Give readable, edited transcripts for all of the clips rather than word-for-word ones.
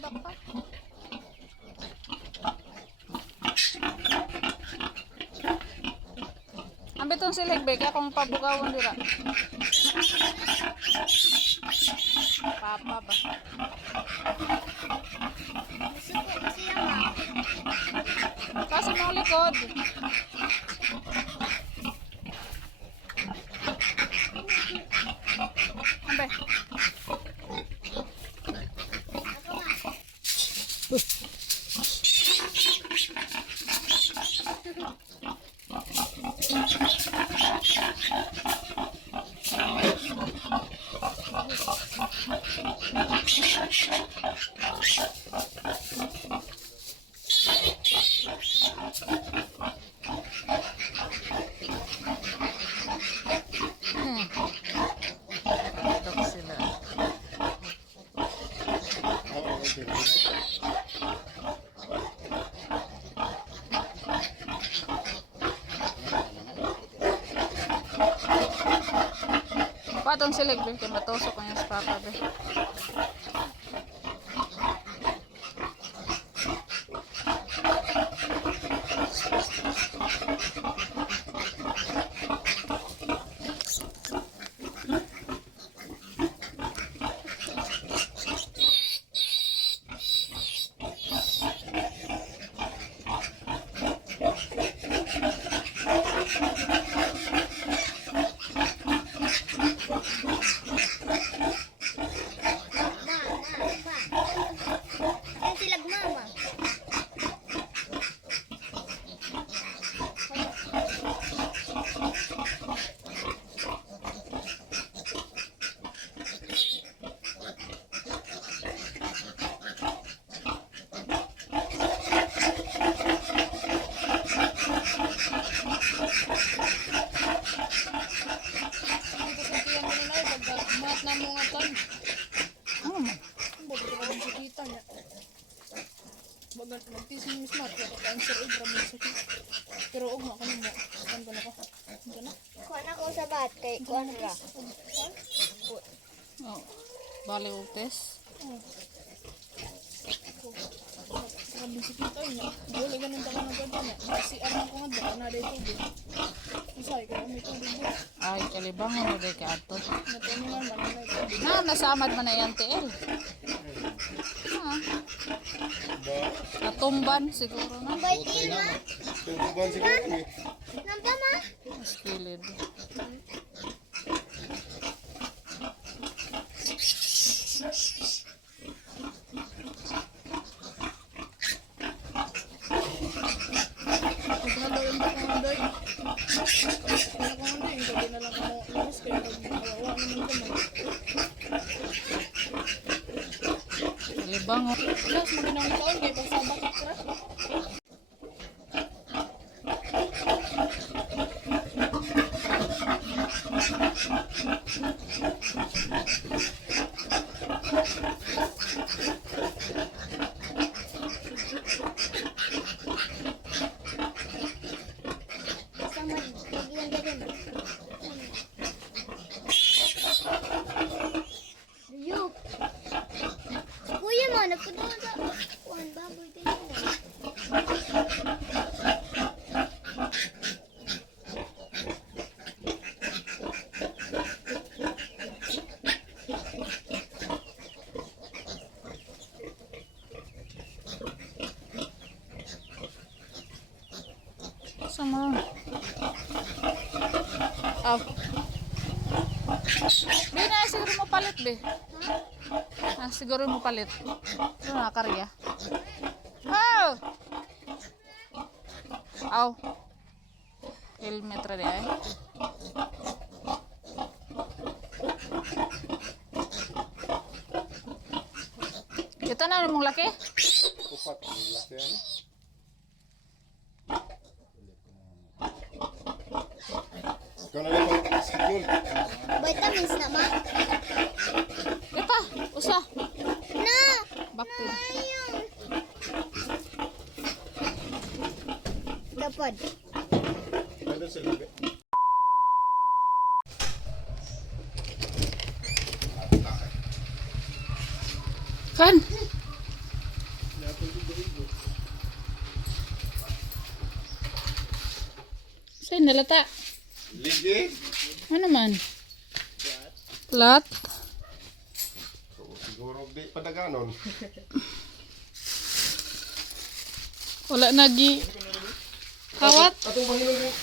dadak pa. Ambil itong siligbe, kaya kung pabugawon dira. Papa ba? Kasi mga likod. Ambil. Patong silig be, kaya matusok ko yung sa papa be. Bagat magtisin mis mat kaya cancer ay drama sakit. Pero og na kamo mo. Kan ko na ko. Kana? Kuan ako sa bat kay kuan ra. Oh. Bale og test. Sabi sakit ay na. Dili ganun ta kana gud na. Si arang ko nga na dai tubig. Usay ko may tubig. Ay kalibangon mo dai ka ato. Natingan man na tubig. Na nasamad man na yan TL. Natumban siguro na. Baitin ma. Tumban siguro ni. Nampa ma. Mas kilid. Libango. Plus maginang taon kay pagsabak ra. Sama bagian dari ma. Yuk. Kuya mo nagpuno sa kuan baboy din mo. Sama. Ah. Di na siguro mo palit be. Siguro mo palit. Ito na karya. Oh! Aw. Helmet ra di ay. Kita na mong laki? Upat laki ano. Ikaw na lang schedule. Vitamins na ma. Kita, usa. Na. Bakto. Ayun. Dapat. Pwede sa labi. Kan? ta? Ligid. Ano man? Plat? So, siguro di padaganon. Wala nagi kawat? Atong bahinon din.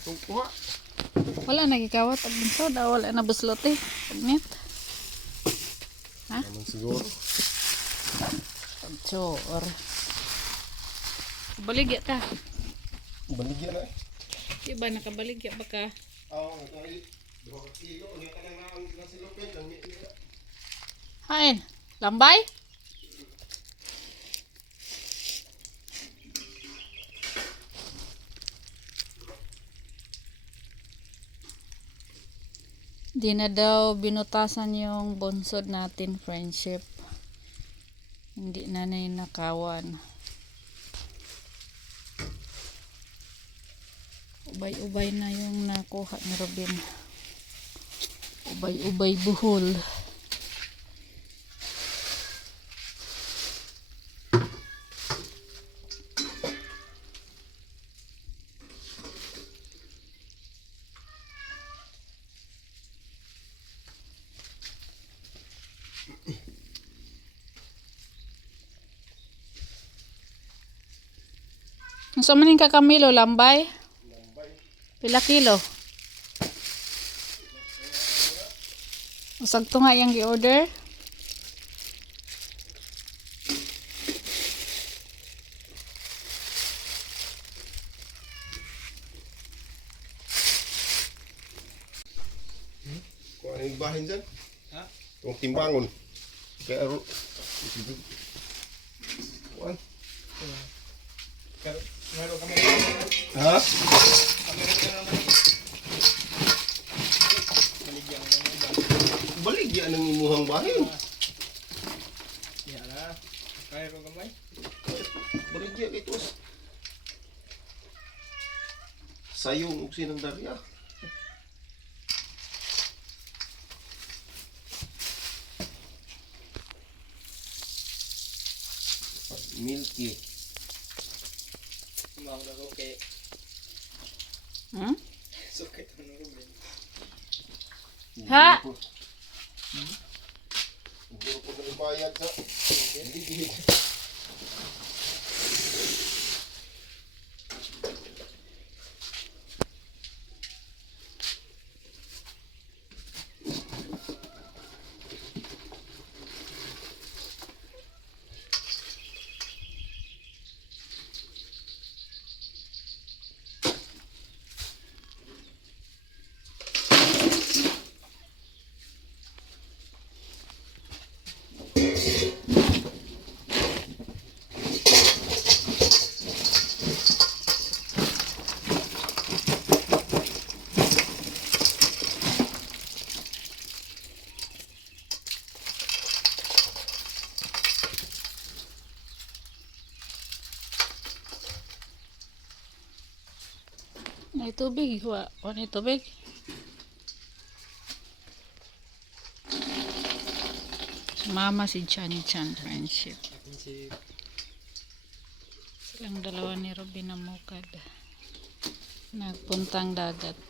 Itong kuha. Wala nagi kawat. Ang bunsod. Wala na buslot eh. Pagnet. Naman siguro. Pagchor. Baligya ta. Baligyan na eh. Diba nakabaligya baka? Oo, ito ay 2 kilo. Ano ka lang ang silupin? Ang mi'ila. Hay, lambay? Di na daw binutasan yung bunsod natin, friendship. Hindi na nakawan. Ubay-ubay na yung nakuha ni Robin. Ubay-ubay buhol. Sa maning kakamilo, lambay? Pila kilo? Usag to nga yung gi-order. Kung ano yung bahin dyan? Ha? Itong timbangon. Kaya aro. Kuan. Ha? Baligyan ng imuhang bahin. Iya lah. Kaya ko gamay. Baligyan ito. Sayong ug sinang darya. Milky. Mau na ko kay Hmm? suket ano rin. Ha? Siguro po na ibayad sa ligid. May tubig. Wala tubig. Mama si Chan Chan, friendship. Atin si Silang dalawa ni Robin na mukad. Nagpuntang dagat.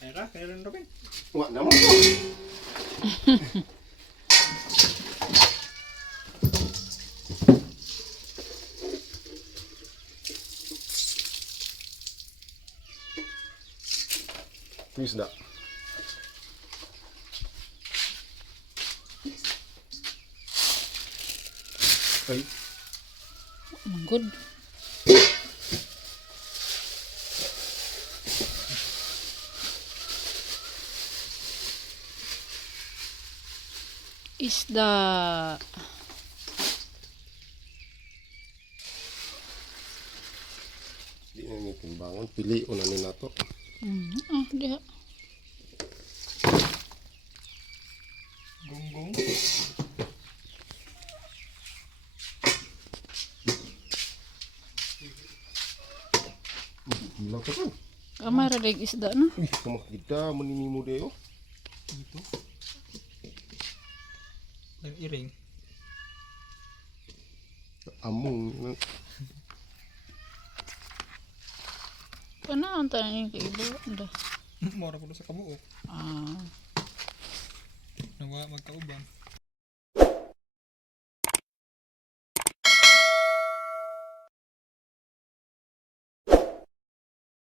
Era, kaya rin Robin. Wa naman ko. Isda. Ay, Manggod. Isda. di na ni timbangon. Pili una ni nato. Diha. Gunggong. Bilang ka pa. Kamara Rig isda na. Uy, kumakita manini mo dayo. Dito. Yung iring. Among. Panahon tayo yung kaibo. Mora ko sa kabuok. Ah. Nawa magkauban.